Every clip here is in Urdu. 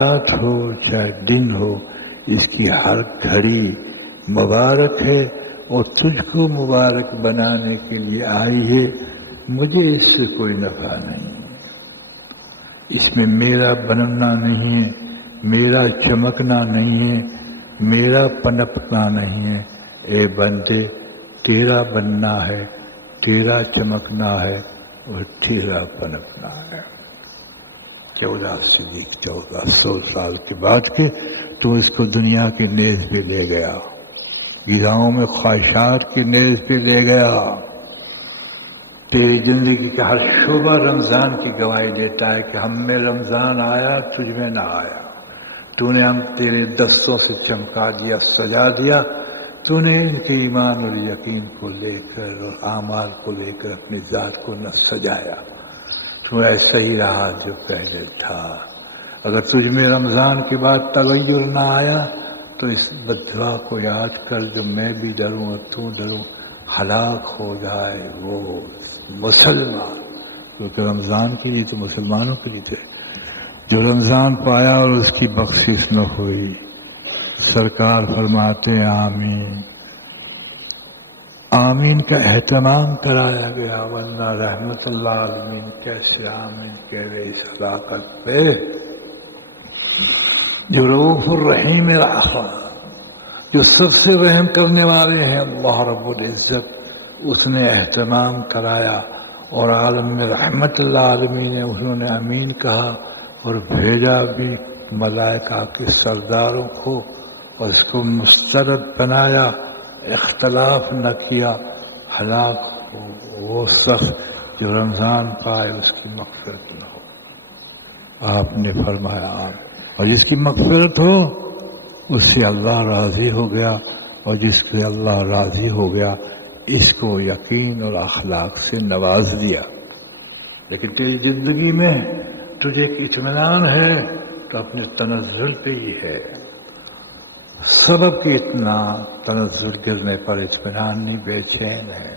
رات ہو چاہے دن ہو، اس کی ہر گھڑی مبارک ہے اور تجھ کو مبارک بنانے کے لیے آئی ہے۔ مجھے اس سے کوئی نفع نہیں، اس میں میرا بننا نہیں ہے، میرا چمکنا نہیں ہے، میرا پنپنا نہیں ہے۔ اے بندے، تیرا بننا ہے، تیرا چمکنا ہے اور تیرا پنپنا ہے۔ 1400 سال کے بعد کے تو اس کو دنیا کی نیز پہ لے گیا، غذاؤں میں خواہشات کی نیز پہ لے گیا۔ تیری زندگی کا ہر شعبہ رمضان کی گواہی دیتا ہے کہ ہم میں رمضان آیا، تجھ میں نہ آیا۔ تو نے ہم تیرے دستوں سے چمکا دیا، سجا دیا۔ تو نے ان کے ایمان اور یقین کو لے کر اور اعمال کو لے کر اپنی ذات کو نہ سجایا۔ تو ایسا ہی رہا جو پہلے تھا۔ اگر تجھ میں رمضان کے بعد تغیر نہ آیا تو اس بددعا کو یاد کر جو میں بھی ڈروں اور تو ڈروں، ہلاک ہو جائے وہ مسلمان، کیونکہ رمضان کے لیے تو مسلمانوں کے لیے تھے، جو رمضان پایا اور اس کی بخشش نہ ہوئی۔ سرکار فرماتے ہیں آمین، آمین کا اہتمام کرایا گیا، ورنہ رحمت اللہ عالمین کیسے آمین کہہ رہے اس ہلاکت پہ۔ جو رؤوف الرحیم رحمان، جو سب سے رحم کرنے والے ہیں اللہ رب العزت، اس نے اہتمام کرایا اور عالم میں رحمت اللہ عالمین ہے، انہوں نے امین کہا اور بھیجا بھی ملائکہ کے سرداروں کو اور اس کو مسترد بنایا، اختلاف نہ کیا۔ ہلاک ہو وہ شخص جو رمضان پائے اس کی مغفرت نہ ہو۔ آپ نے فرمایا اور جس کی مغفرت ہو اس سے اللہ راضی ہو گیا، اور جس سے اللہ راضی ہو گیا اس کو یقین اور اخلاق سے نواز دیا۔ لیکن تیری زندگی میں تجھے ایک اطمینان ہے تو اپنے تنزل پہ ہی ہے۔ سبب کی اتنا تنزل گرنے پر اطمینان نہیں، بے چین ہے۔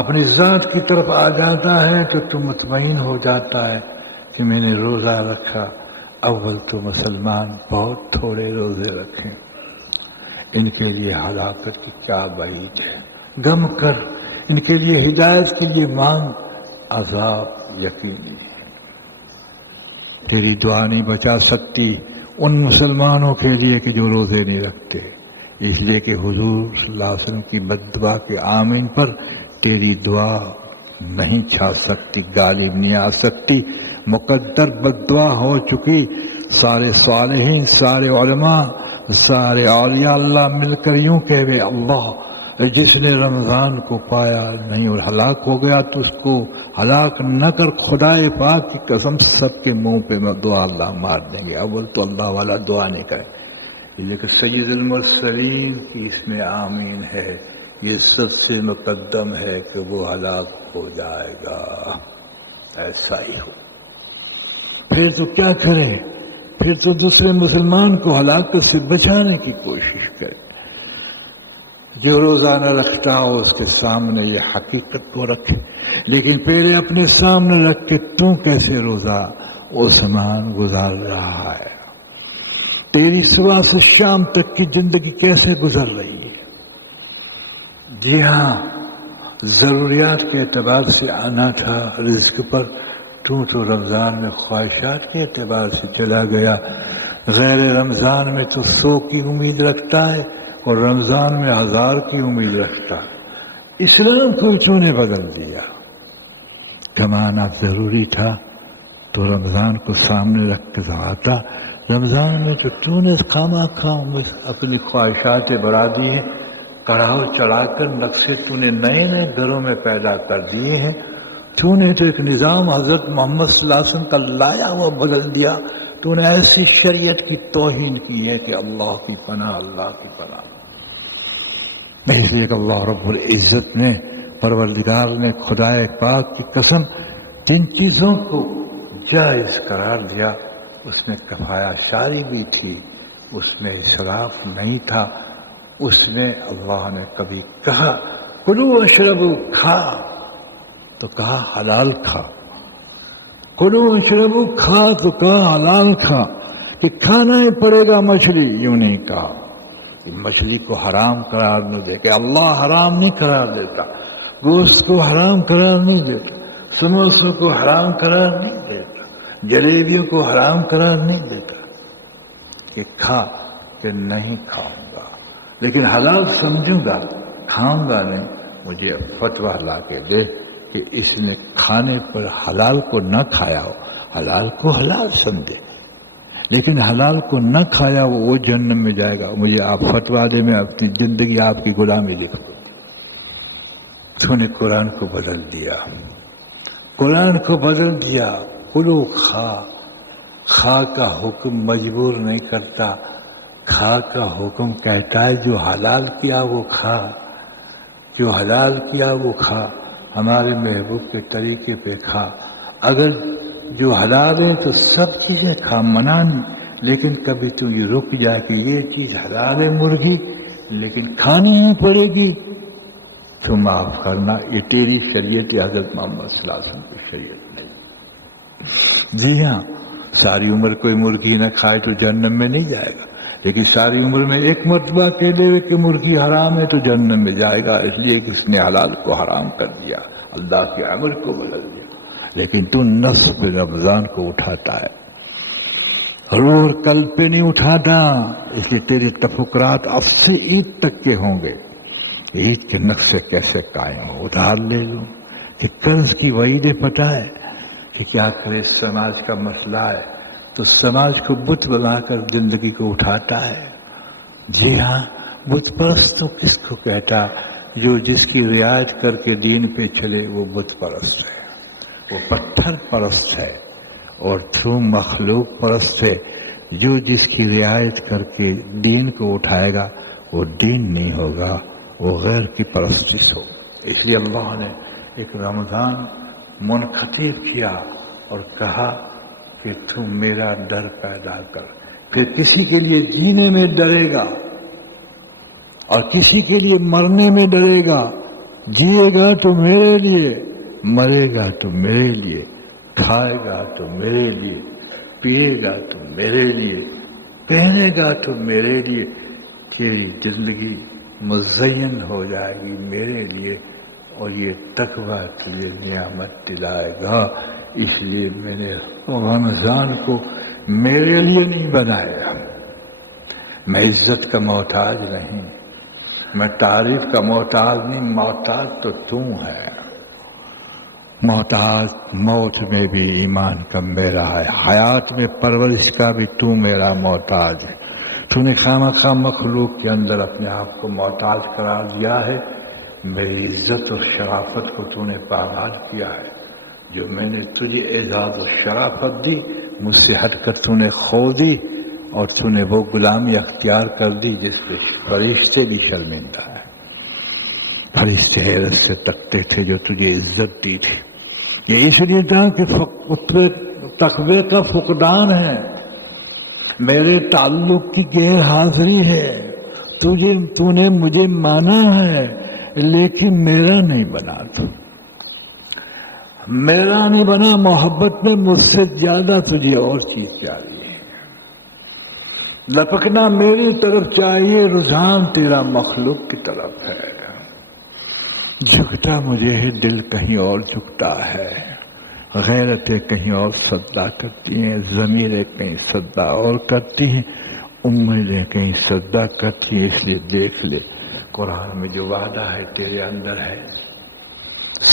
اپنی ذات کی طرف آ جاتا ہے تو تو مطمئن ہو جاتا ہے کہ میں نے روزہ رکھا۔ اول تو مسلمان بہت تھوڑے روزے رکھیں، ان کے لیے ہلاکت کی کیا بعید ہے۔ غم کر، ان کے لیے ہدایت کے لیے مانگ، عذاب یقینی ہے۔ تیری دعا نہیں بچا سکتی ان مسلمانوں کے لیے کہ جو روزے نہیں رکھتے، اس لیے کہ حضور صلی اللہ علیہ وسلم کی بددعا کے آمین پر تیری دعا نہیں چھا سکتی، غالب نہیں آ سکتی۔ مقدر بددعا ہو چکی۔ سارے صالحین، سارے علماء، سارے اولیاء اللہ مل کر یوں کہے اللہ جس نے رمضان کو پایا نہیں اور ہلاک ہو گیا تو اس کو ہلاک نہ کر، خدائے پاک کی قسم سب کے منہ پہ دعا اللہ مار دیں گے۔ اول تو اللہ والا دعا نہیں کرے، لیکن سید المرسلین کی اس میں آمین ہے، یہ سب سے مقدم ہے کہ وہ ہلاک ہو جائے گا۔ ایسا ہی ہو، پھر تو کیا کرے؟ پھر تو دوسرے مسلمان کو ہلاکت سے بچانے کی کوشش کرے۔ جو روزہ نہ رکھتا ہو اس کے سامنے یہ حقیقت کو رکھے، لیکن پہلے اپنے سامنے رکھ کے تو کیسے روزہ عثمان گزار رہا ہے، تیری صبح سے شام تک کی زندگی کیسے گزر رہی ہے۔ جی ہاں، ضروریات کے اعتبار سے آنا تھا رزق پر، تو رمضان میں خواہشات کے اعتبار سے چلا گیا۔ غیر رمضان میں تو 100 کی امید رکھتا ہے اور رمضان میں 1000 کی امید رکھتا ہے۔ اسلام کو تو نے بدل دیا۔ کمانا ضروری تھا تو رمضان کو سامنے رکھ کے آتا، رمضان میں تو نے خواہ اپنی خواہشات بڑھا دی ہیں، کڑاہو چڑھا کر نقشے تو نے نئے نئے گھروں میں پیدا کر دیے ہیں۔ تو نے تو ایک نظام حضرت محمد صلی اللہ علیہ وسلم کا لایا ہوا بدل دیا۔ تو نے ایسی شریعت کی توہین کی ہے کہ اللہ کی پناہ، اللہ کی پناہ۔ اس لیے کہ اللہ رب العزت نے، پروردگار نے، خدائے پاک کی قسم، جن چیزوں کو جائز قرار دیا اس میں کفایہ شاری بھی تھی، اس میں اسراف نہیں تھا۔ اس میں اللہ نے کبھی کہا کلو اشربو، کھا تو کہا حلال کھا، کلو اشربو، کھا تو کہا حلال کھا۔ کہ کھانا ہی پڑے گا مچھلی، یوں نہیں کہا کہ مچھلی کو حرام قرار نہ دے، کہ اللہ حرام نہیں قرار دیتا، گوشت کو حرام قرار نہیں دیتا، سموسوں کو حرام قرار نہیں دیتا، جلیبیوں کو حرام قرار نہیں دیتا کہ کھا، کہ نہیں کھاؤں گا، لیکن حلال سمجھوں گا، کھاؤں گا نہیں۔ مجھے فتویٰ لا کے دے کہ اس نے کھانے پر حلال کو نہ کھایا ہو، حلال کو حلال سمجھے لیکن حلال کو نہ کھایا وہ جہنم میں جائے گا۔ مجھے آپ فتویٰ دے، میں اپنی زندگی آپ کی غلامی لکھ دوں۔ تو نے قرآن کو بدل دیا، قرآن کو بدل دیا۔ کلو، کھا، کھا کا حکم مجبور نہیں کرتا، کھا کا حکم کہتا ہے جو حلال کیا وہ کھا، جو حلال کیا وہ کھا، ہمارے محبوب کے طریقے پہ کھا۔ اگر جو حلال ہے تو سب چیزیں کھا، منع نہیں، لیکن کبھی تو یہ رک جائے کہ یہ چیز حلال ہے مرغی لیکن کھانی ہی پڑے گی، تو معاف کرنا، یہ تیری شریعت ہے، حضرت محمد صلی اللہ علیہ وسلم کی شریعت نہیں۔ جی ہاں، ساری عمر کوئی مرغی نہ کھائے تو جہنم میں نہیں جائے گا، لیکن ساری عمر میں ایک مرتبہ کہہ دے کہ مرغی حرام ہے تو جہنم میں جائے گا، اس لیے کہ اس نے حلال کو حرام کر دیا، اللہ کے امر کو بدل دیا۔ لیکن تو نصف رمضان کو اٹھاتا ہے، اور کل پہ نہیں اٹھاتا، اس لیے تیرے تفکرات اب سے عید تک کے ہوں گے۔ عید کے نقشے کیسے قائم ہو، ادھار لے لوں کہ قرض کی وعیدیں پتہ ہے کہ کیا کرے، سماج کا مسئلہ ہے تو سماج کو بت بنا کر زندگی کو اٹھاتا ہے۔ جی ہاں، بت پرست تو کس کو کہتا، جو جس کی رعایت کر کے دین پہ چلے وہ بت پرست ہے، وہ پتھر پرست ہے، اور تو مخلوق پرست ہے۔ جو جس کی رعایت کر کے دین کو اٹھائے گا وہ دین نہیں ہوگا، وہ غیر کی پرستش ہو۔ اس لیے اللہ نے ایک رمضان منخطب کیا اور کہا کہ تم میرا ڈر پیدا کر۔ پھر کسی کے لیے جینے میں ڈرے گا اور کسی کے لیے مرنے میں ڈرے گا، جیے گا تو میرے لیے، مرے گا تو میرے لیے، کھائے گا تو میرے لیے، پیے گا تو میرے لیے، پہنے گا تو میرے لیے۔ تیری زندگی مزین ہو جائے گی میرے لیے، اور یہ تقویٰ تجھے نعمت دلائے گا۔ اس لیے میں نے رمضان کو میرے لیے نہیں بنایا، میں عزت کا محتاج نہیں، میں تعریف کا محتاج نہیں، محتاج تو تم ہے۔ محتاج موت میں بھی ایمان کا میرا ہے، حیات میں پرورش کا بھی تو میرا محتاج ہے۔ تو نے خواہ مخلوق کے اندر اپنے آپ کو محتاج قرار دیا ہے، میری عزت اور شرافت کو تو نے پامال کیا ہے۔ جو میں نے تجھے اعزاز و شرافت دی، مجھ سے ہٹ کر تو نے کھو دی، اور تو نے وہ غلامی اختیار کر دی جس سے فرشتے بھی شرمندہ ہیں۔ فرشتے حیرت سے تکتے تھے جو تجھے عزت دی تھی۔ یہ اس لیے تھا کہ تقوی کا فقدان ہے، میرے تعلق کی غیر حاضری ہے، تو نے مجھے مانا ہے لیکن میرا نہیں بنا، تو میرا نہیں بنا۔ محبت میں مجھ سے زیادہ تجھے اور چیز چاہیے، لپکنا میری طرف چاہیے، رجحان تیرا مخلوق کی طرف ہے۔ جھکتا مجھے ہے دل کہیں اور جھکتا ہے، غیرتیں کہیں اور سجدہ کرتی ہیں، ضمیریں کہیں سجدہ اور کرتی ہیں، امیدیں کہیں سجدہ کرتی ہیں۔ اس لیے دیکھ لے قرآن میں جو وعدہ ہے تیرے اندر ہے،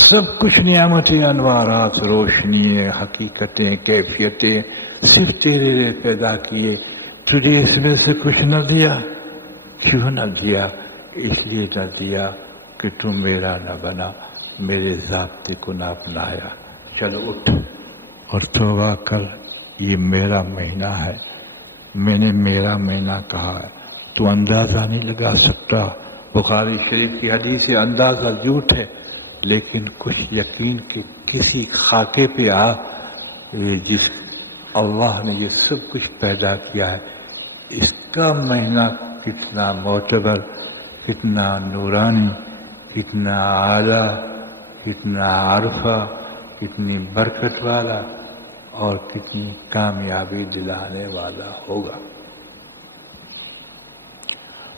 سب کچھ نعمتیں، انوارات، روشنی، حقیقتیں، کیفیتیں صرف تیرے لیے پیدا کیے، تجھے اس میں سے کچھ نہ دیا۔ کیوں نہ دیا؟ اس لیے نہ دیا کہ تو میرا نہ بنا، میرے ضابطے کو نہ اپنایا۔ چل اٹھ اور توبہ کر، یہ میرا مہینہ ہے، میں نے میرا مہینہ کہا ہے، تو اندازہ نہیں لگا سکتا۔ بخاری شریف کی حدیث ہے، اندازہ جھوٹ ہے لیکن کچھ یقین کہ کسی خاکے پہ آ، جس اللہ نے یہ سب کچھ پیدا کیا ہے، اس کا مہینہ کتنا معتبر، کتنا نورانی، کتنا اعلیٰ، کتنا عارفہ، کتنی برکت والا، اور کتنی کامیابی دلانے والا ہوگا۔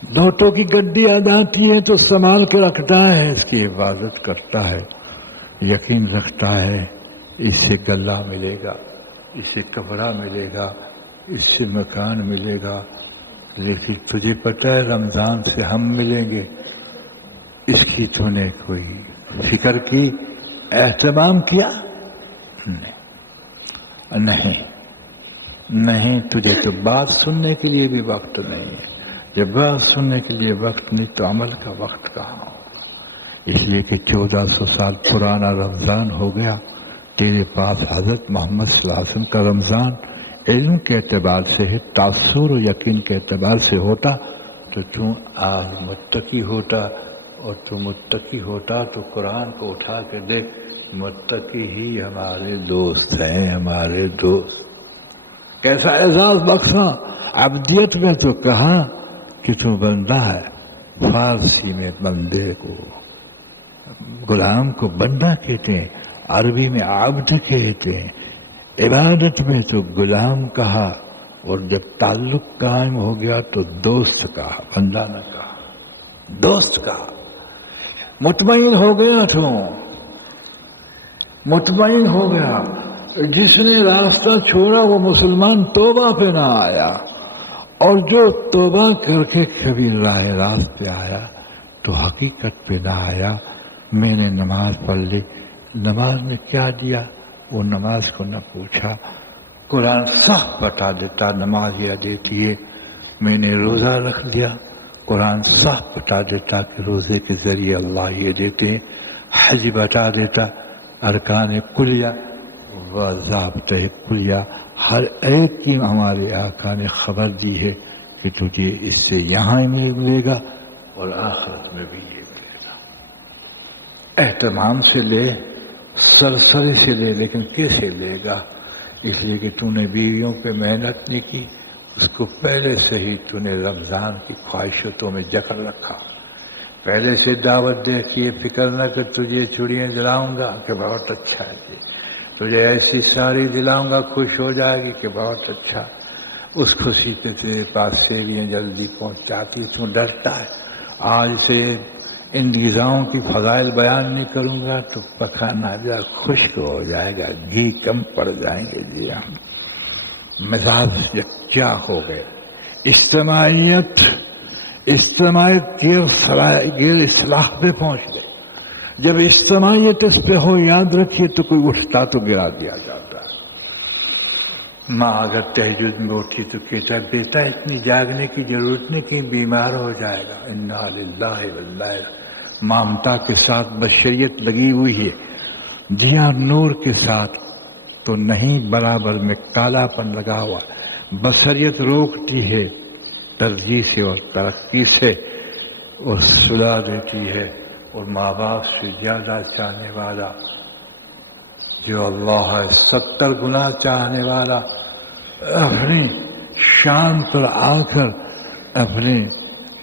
نوٹوں کی گڈی آ جاتی ہے تو سنبھال کے رکھتا ہے، اس کی حفاظت کرتا ہے، یقین رکھتا ہے اس سے گلہ ملے گا، اس سے کپڑا ملے گا، اس سے مکان ملے گا، لیکن تجھے پتہ ہے رمضان سے ہم ملیں گے، اس کی تو نے کوئی فکر کی، اہتمام کیا؟ نہیں، تجھے تو بات سننے کے لیے بھی وقت نہیں ہے، جب بات سننے کے لیے وقت نہیں تو عمل کا وقت کہاں ہوگا؟ اس لیے کہ 1400 سال پرانا رمضان ہو گیا، تیرے پاس حضرت محمد صلی اللہ علیہ وسلم کا رمضان علم کے اعتبار سے ہے، تاثر و یقین کے اعتبار سے ہوتا تو آج متقی ہوتا، اور تو متقی ہوتا تو قرآن کو اٹھا کے دیکھ، متقی ہی ہمارے دوست ہیں، ہمارے دوست۔ کیسا اعزاز بخشا عبدیت میں، تو کہا کہ تو بندہ ہے، فارسی میں بندے کو، غلام کو بندہ کہتے ہیں، عربی میں عبد کہتے ہیں، عبادت میں تو غلام کہا، اور جب تعلق قائم ہو گیا تو دوست کہا، بندہ نہ کہا، دوست کہا۔ مطمئن ہو گیا تو مطمئن ہو گیا، جس نے راستہ چھوڑا وہ مسلمان توبہ پہ نہ آیا، اور جو توبہ کر کے کبھی راہ راست پہ آیا تو حقیقت پہ نہ آیا۔ میں نے نماز پڑھ لی، نماز میں کیا دیا وہ نماز کو نہ پوچھا، قرآن صاف بتا دیتا نماز یہ دیتی ہے۔ میں نے روزہ رکھ لیا، قرآن صاف بتا دیتا کہ روزے کے ذریعے اللہ یہ دیتے ہیں، حج بتا دیتا، ارکان کلیہ و ضابطۂ کلیہ، ہر ایک کی ہمارے آقا نے خبر دی ہے کہ تجھے اس سے یہاں ملے گا اور آخرت میں بھی یہ ملے گا۔ اہتمام سے لے، سرسری سے لے، لیکن کیسے لے گا؟ اس لیے کہ تو نے بیویوں پہ محنت نہیں کی، اس کو پہلے سے ہی تو نے رمضان کی خواہشوں میں جکڑ رکھا، پہلے سے دعوت دے کہ یہ فکر نہ کہ تجھے چوڑیاں دلاؤں گا کہ بہت اچھا ہے، تجھے ایسی ساری دلاؤں گا خوش ہو جائے گی کہ بہت اچھا، اس خوشی پہ تیرے پاس سیویاں جلدی پہنچاتی، تو ڈرتا ہے آج سے ان غذاؤں کی فضائل بیان نہیں کروں گا تو پکانا جا خشک ہو جائے گا، گھی کم پڑ جائیں گے، جی ہم مزاج یکجا ہو گئے۔ اجتماعیت غیر اصلاح پہ پہنچ گئے۔ جب اجتماعیت اس پہ ہو، یاد رکھیے تو کوئی اٹھتا تو گرا دیا جاتا ہے۔ ماں اگر تہجد میں اٹھی تو کہتا بیٹا اتنی جاگنے کی ضرورت نہیں کہ بیمار ہو جائے گا، انا للہ واللہ۔ مامتا کے ساتھ بشریت لگی ہوئی ہے، دیا نور کے ساتھ تو نہیں، برابر میں کالا پن لگا ہوا، بصریت روکتی ہے ترجیح سے اور ترقی سے، اور صلح دیتی ہے، اور ماں باپ سے زیادہ چاہنے والا جو اللہ ہے، 70 گنا چاہنے والا، اپنی شان پر آ کر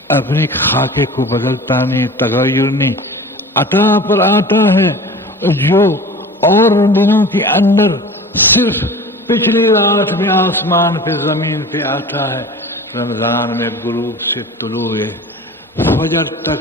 اپنے خاکے کو بدلتا نہیں، تغیر نہیں، عطا پر آتا ہے، جو اور دنوں کے اندر صرف پچھلی رات میں آسمان پہ زمین پہ آتا ہے، رمضان میں غروب سے طلوع فجر تک